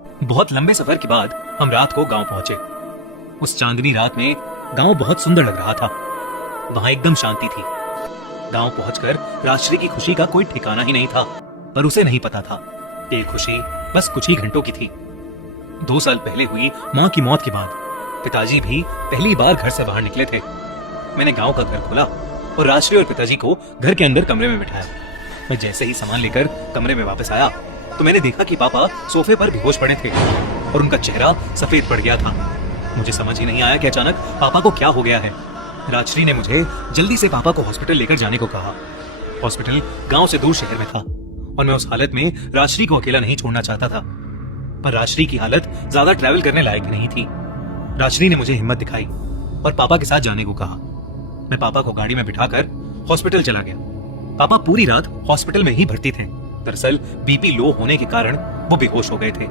बहुत लंबे सफर के बाद हम रात को गांव पहुंचे। उस चांदनी रात में गांव बहुत सुंदर लग रहा था। वहां एकदम शांति थी। गांव पहुंचकर राजश्री की खुशी का कोई ठिकाना ही नहीं था, पर उसे नहीं पता था कि ये खुशी बस कुछ ही घंटों की थी। 2 साल पहले हुई मां की मौत के बाद पिताजी भी पहली बार घर से बाहर निकले थे। मैंने गांव का घर खोला और राजश्री और पिताजी को घर के अंदर कमरे में बिठाया। मैं जैसे ही सामान लेकर कमरे में वापस आया तो मैंने देखा कि पापा सोफे पर बेहोश पड़े थे और उनका चेहरा सफेद पड़ गया था। मुझे समझ ही नहीं आया कि अचानक पापा को क्या हो गया है। राजश्री ने मुझे जल्दी से पापा को हॉस्पिटल लेकर जाने को कहा। हॉस्पिटल गांव से दूर शहर में था और मैं उस हालत में राजश्री को अकेला नहीं छोड़ना चाहता था, पर राजश्री की हालत ज्यादा ट्रैवल करने लायक नहीं थी। राजश्री ने मुझे हिम्मत दिखाई और पापा के साथ जाने को कहा। मैं पापा को गाड़ी में बिठाकर हॉस्पिटल चला गया। पापा पूरी रात हॉस्पिटल में ही भर्ती थे। दरअसल बीपी लो होने के कारण वो बेहोश हो गए थे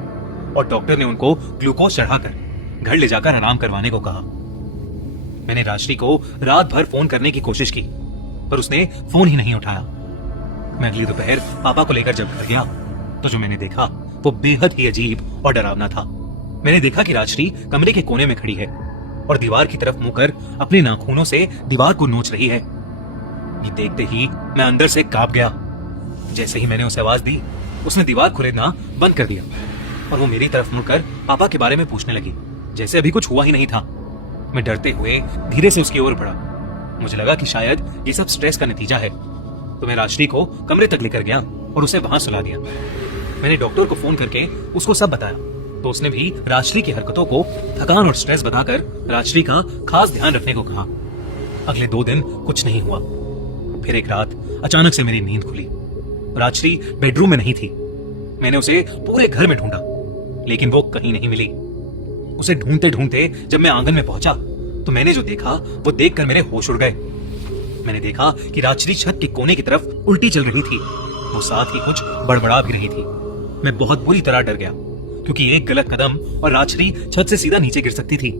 और डॉक्टर ने उनको ग्लूकोज चढ़ाकर घर ले जाकर आराम करवाने को कहा। मैंने राजश्री को रात भर फोन करने की कोशिश की, पर उसने फोन ही नहीं उठाया। मैं अगली दोपहर पापा को लेकर जब घर गया तो जो मैंने देखा वो बेहद ही अजीब और डरावना था। मैंने देखा कि राजश्री कमरे के कोने में खड़ी है और दीवार की तरफ मुंह कर अपने नाखूनों से दीवार को नोच रही है। ये देखते ही मैं अंदर से कांप गया। जैसे ही मैंने उसे आवाज दी, उसने दीवार खुलेना बंद कर दिया और वो मेरी तरफ मुड़कर पापा के बारे में पूछने लगी, जैसे अभी कुछ हुआ ही नहीं था। मैं डरते हुए धीरे से उसकी ओर बढ़ा। मुझे लगा कि शायद ये सब स्ट्रेस का नतीजा है, तो मैं राजश्री को कमरे तक लेकर गया और उसे वहां सुला दिया। मैंने डॉक्टर को फोन करके उसको सब बताया, तो उसने भी राजश्री की हरकतों को थकान और स्ट्रेस बताकर राजश्री का खास ध्यान रखने को कहा। अगले 2 दिन कुछ नहीं हुआ। फिर एक रात अचानक से मेरी नींद खुली। राजश्री बेडरूम में नहीं थी। मैंने उसे पूरे घर में ढूंढा, लेकिन वो कहीं नहीं मिली। उसे ढूंढते ढूंढते जब मैं आंगन में पहुंचा तो मैंने जो देखा वो देखकर मेरे होश उड़ गए। मैंने देखा कि राजश्री छत के कोने की तरफ उल्टी चल रही थी। वो साथ ही कुछ बड़बड़ा भी रही थी। मैं बहुत बुरी तरह डर गया, क्योंकि एक गलत कदम और राजश्री छत से सीधा नीचे गिर सकती थी।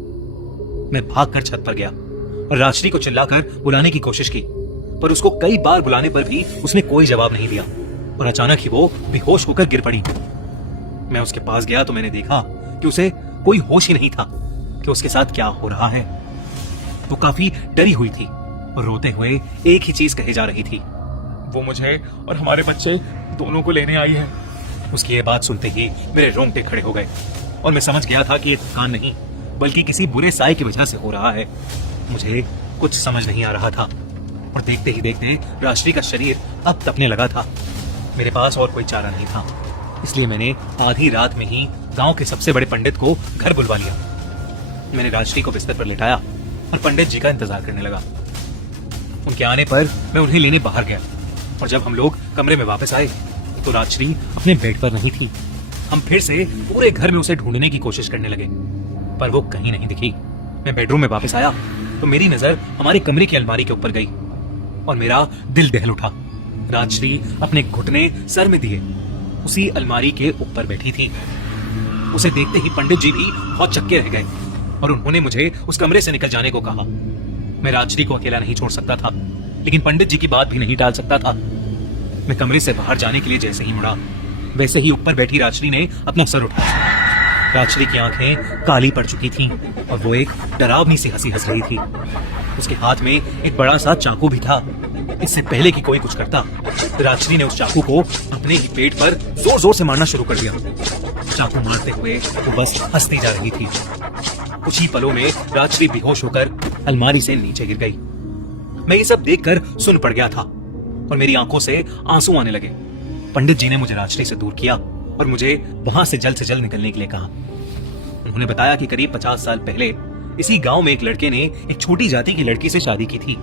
मैं भागकर छत पर गया और राजश्री को चिल्लाकर बुलाने की कोशिश की, पर उसको कई बार बुलाने पर भी उसने कोई जवाब नहीं दिया और अचानक ही वो बेहोश होकर गिर पड़ी। मैं उसके पास गया तो मैंने देखा कि उसे कोई होश ही नहीं था कि उसके साथ क्या हो रहा है। वो काफी डरी हुई थी और रोते हुए एक ही चीज कहे जा रही थी, वो मुझे और हमारे बच्चे दोनों को लेने आई है। उसकी ये बात सुनते ही मेरे रोंगटे खड़े हो गए और मैं समझ गया था कि ये थकान नहीं बल्कि किसी बुरे साए की वजह से हो रहा है। मुझे कुछ समझ नहीं आ रहा था और देखते ही देखते राजश्री का शरीर अब तपने लगा था। मेरे पास और कोई चारा नहीं था, इसलिए मैंने आधी रात में ही गांव के सबसे बड़े पंडित को घर बुलवा लिया। मैंने राजश्री को बिस्तर पर लिटाया और पंडित जी का इंतजार करने लगा। उनके आने पर मैं उन्हें लेने बाहर गया और जब हम लोग कमरे में वापस आए तो राजश्री अपने बेड पर नहीं थी। हम फिर से पूरे घर में उसे ढूंढने की कोशिश करने लगे, पर वो कहीं नहीं दिखी। मैं बेडरूम में वापस आया तो मेरी नजर हमारे कमरे की अलमारी के ऊपर गई और मेरा दिल दहल उठा। राजश्री अपने घुटने सर में दिए उसी अलमारी के ऊपर बैठी थी। उसे देखते ही पंडित जी भी बहुत चक्के रह गए और उन्होंने मुझे उस कमरे से निकल जाने को कहा। मैं राजश्री को अकेला नहीं छोड़ सकता था, लेकिन पंडित जी की बात भी नहीं टाल सकता था। मैं कमरे से बाहर जाने के लिए जैसे ही मुड़ा, वैसे ही ऊपर बैठी राजश्री ने अपना सर उठाया। राजश्री की आंखें काली पड़ चुकी थीं और वो एक डरावनी सी हंसी हंस रही थी। उसके हाथ में एक बड़ा सा चाकू भी था। इससे पहले कि कोई कुछ करता, राजश्री ने उस चाकू को अपने ही पेट पर जोर जोर से मारना शुरू कर दिया। चाकू मारते हुए वो बस हंसती जा रही थी। कुछ ही पलों में राजश्री बेहोश होकर अलमारी से नीचे गिर गई। मैं ये सब देखकर सुन पड़ गया था और मेरी आंखों से आंसू आने लगे। पंडित जी ने मुझे राजश्री से दूर किया और मुझे वहां से जल्द निकलने के लिए कहा। उन्होंने बताया कि करीब 50 साल पहले इसी गांव में एक लड़के ने एक छोटी जाति की लड़की से शादी की थी।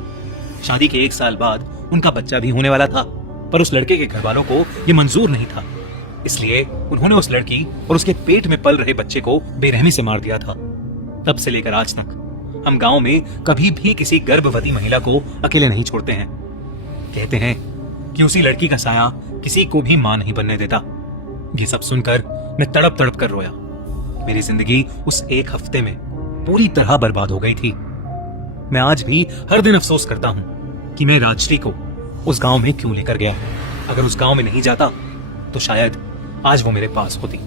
शादी के 1 साल बाद उनका बच्चा भी होने वाला था, पर उस लड़के के घर वालों को ये मंजूर नहीं था। इसलिए उन्होंने उस लड़की और उसके पेट में पल रहे बच्चे को बेरहमी से मार दिया था। तब से लेकर आज तक हम गांव में कभी भी किसी गर्भवती महिला को अकेले नहीं छोड़ते हैं। कहते हैं कि उसी लड़की का साया किसी को भी मां नहीं बनने देता। ये सब सुनकर मैं तड़प तड़प कर रोया। मेरी जिंदगी उस एक हफ्ते में पूरी तरह बर्बाद हो गई थी। मैं आज भी हर दिन अफसोस करता हूं कि मैं राजश्री को उस गांव में क्यों लेकर गया। अगर उस गांव में नहीं जाता तो शायद आज वो मेरे पास होती।